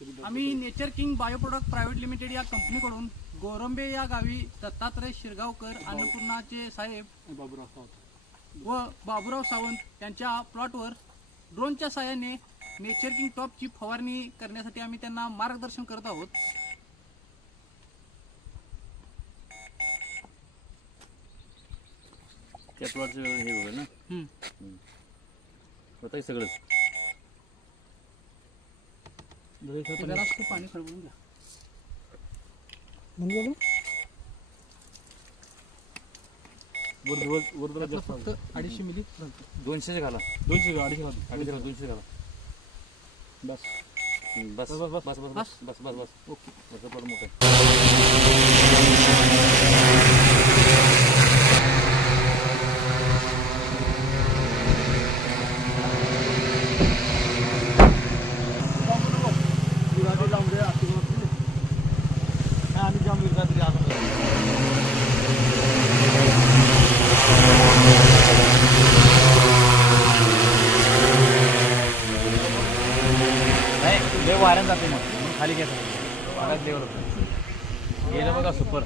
आम्ही nature king bio product private limited या कंपनीकडून गोरंबे या गावी दत्तात्रय शिरगावकर अन्नपूर्णाचे साहेब व बाबूराव सावंत यांच्या प्लॉटवर ड्रोनच्या साहाय्याने नेचर किंग टॉपची फवारणी करण्यासाठी आम्ही त्यांना मार्गदर्शन करत आहोत. कॅटवारचं हे होईल ना. होतं सगळंच. जरासं पाणी खळबळून घ्या. वर फक्त 250 मिली 200 घाला. 200 घाला. बस बस बस बस बस बस बस बस. ओके. बस बस मोठं. वाऱ्यात जाते मग खाली घ्यायचं. गेलं बघा सुपर.